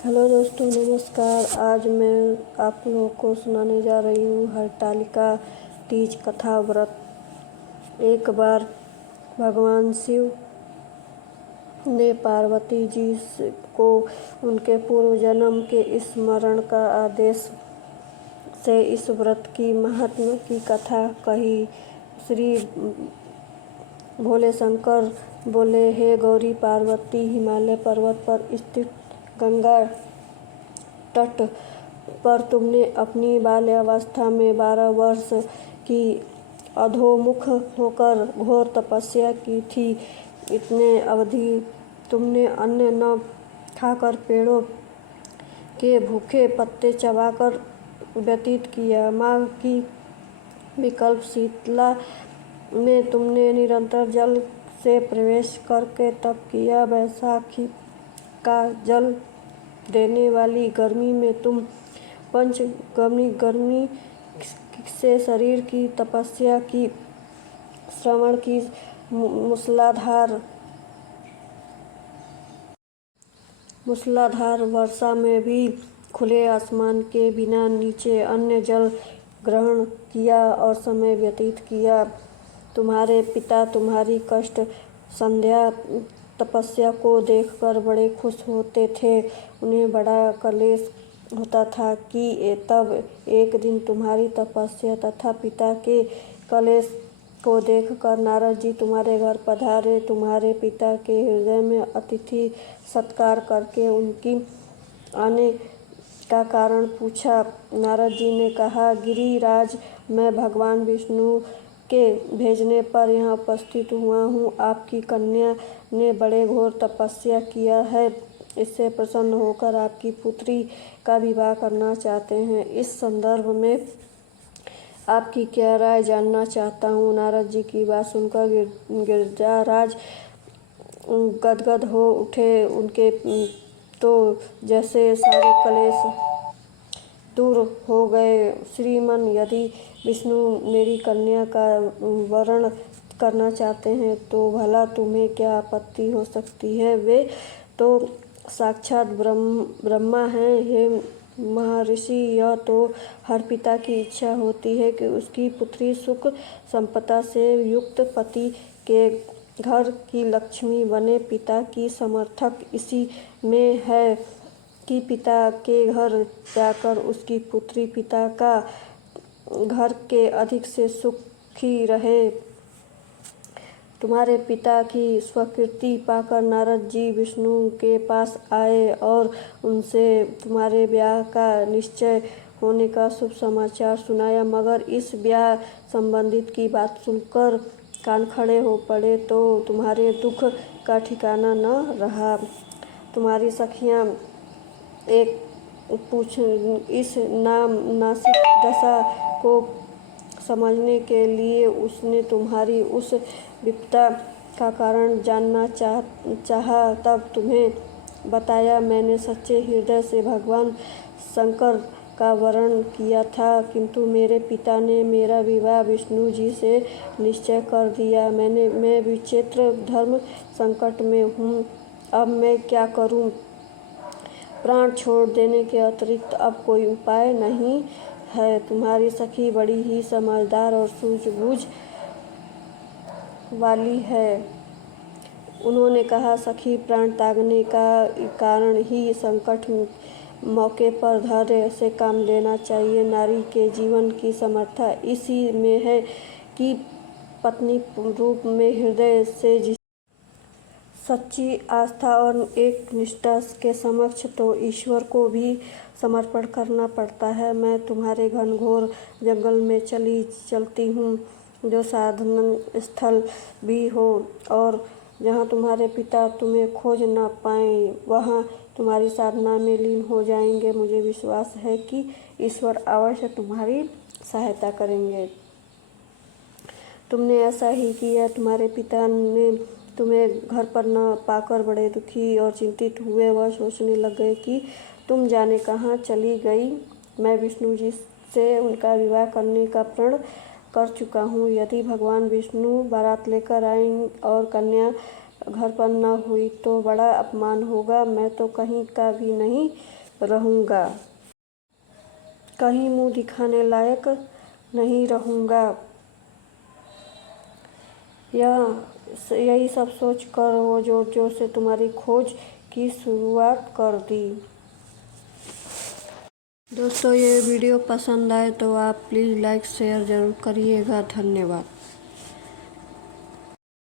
Hello दोस्तों, नमस्कार। आज मैं आप लोगों को सुनाने जा रही हूँ हरतालिका तीज कथा व्रत। एक बार भगवान शिव ने पार्वती जी को उनके पूर्व जन्म के स्मरण का आदेश से इस व्रत की महात्म की कथा कही। श्री भोले शंकर बोले, हे गौरी पार्वती, हिमालय पर्वत पर स्थित गंगा तट पर तुमने अपनी बाल्यावस्था में 12 वर्ष की अधोमुख होकर घोर तपस्या की थी। इतने अवधि तुमने अन्न न खाकर पेड़ों के भूखे पत्ते चबाकर व्यतीत किया। माघ की विकल्प शीतला में तुमने निरंतर जल से प्रवेश करके तप किया। वैशाखी का जल देने वाली गर्मी में तुम पंचगमी गर्मी से शरीर की तपस्या की। श्रावण की मूसलाधार वर्षा में भी खुले आसमान के बिना नीचे अन्य जल ग्रहण किया और समय व्यतीत किया। तुम्हारे पिता तुम्हारी कष्ट संध्या तपस्या को देखकर बड़े खुश होते थे। उन्हें बड़ा क्लेश होता था कि तब एक दिन तुम्हारी तपस्या तथा पिता के क्लेश को देखकर नारद जी तुम्हारे घर पधारे। तुम्हारे पिता के हृदय में अतिथि सत्कार करके उनकी आने का कारण पूछा। नारद जी ने कहा, गिरिराज, मैं भगवान विष्णु के भेजने पर यहाँ उपस्थित हुआ हूँ। आपकी कन्या ने बड़े घोर तपस्या किया है, इससे प्रसन्न होकर आपकी पुत्री का विवाह करना चाहते हैं। इस संदर्भ में आपकी क्या राय जानना चाहता हूँ। नारद जी की बात सुनकर गिरिराज गदगद हो उठे। उनके तो जैसे सारे क्लेश दूर हो गए। श्रीमन, यदि विष्णु मेरी कन्या का वरण करना चाहते हैं तो भला तुम्हें क्या आपत्ति हो सकती है। वे तो साक्षात ब्रह्मा हैं। हे महर्षि, यह तो हर पिता की इच्छा होती है कि उसकी पुत्री सुख संपदा से युक्त पति के घर की लक्ष्मी बने। पिता की समर्थक इसी में है कि पिता के घर जाकर उसकी पुत्री पिता का घर के अधिक से सुखी रहे। तुम्हारे पिता की स्वीकृति पाकर नारद जी विष्णु के पास आए और उनसे तुम्हारे ब्याह का निश्चय होने का शुभ समाचार सुनाया। मगर इस ब्याह संबंधित की बात सुनकर कान खड़े हो पड़े तो तुम्हारे दुख का ठिकाना न रहा। तुम्हारी सखियाँ एक इस नासिक दशा को समझने के लिए उसने तुम्हारी उस विपदा का कारण जानना चाहा। तब तुम्हें बताया। मैंने सच्चे हृदय से भगवान शंकर का वरण किया था, किंतु मेरे पिता ने मेरा विवाह विष्णु जी से निश्चय कर दिया। मैं विचित्र धर्म संकट में हूँ। अब मैं क्या करूँ। प्राण छोड़ देने के अतिरिक्त अब कोई उपाय नहीं है। तुम्हारी सखी बड़ी ही समझदार और सूझबूझ वाली है। उन्होंने कहा, सखी, प्राण त्यागने का कारण ही संकट मौके पर धैर्य से काम लेना चाहिए। नारी के जीवन की समर्था इसी में है कि पत्नी रूप में हृदय से सच्ची आस्था और एक निष्ठा के समक्ष तो ईश्वर को भी समर्पण करना पड़ता है। मैं तुम्हारे घनघोर जंगल में चलती हूँ, जो साधन स्थल भी हो, और जहाँ तुम्हारे पिता तुम्हें खोज न पाएं, वहाँ तुम्हारी साधना में लीन हो जाएंगे। मुझे विश्वास है कि ईश्वर अवश्य तुम्हारी सहायता करेंगे। तुमने ऐसा ही किया। तुम्हारे पिता ने तुम्हें घर पर न पाकर बड़े दुखी और चिंतित हुए। वह सोचने लग गए कि तुम जाने कहाँ चली गई। मैं विष्णु जी से उनका विवाह करने का प्रण कर चुका हूँ। यदि भगवान विष्णु बारात लेकर आएं और कन्या घर पर न हुई तो बड़ा अपमान होगा। मैं तो कहीं का भी नहीं रहूँगा, कहीं मुँह दिखाने लायक नहीं रहूँगा। यही सब सोच कर वो जोर जोर से तुम्हारी खोज की शुरुआत कर दी। दोस्तों, ये वीडियो पसंद आए तो आप प्लीज़ लाइक शेयर ज़रूर करिएगा। धन्यवाद।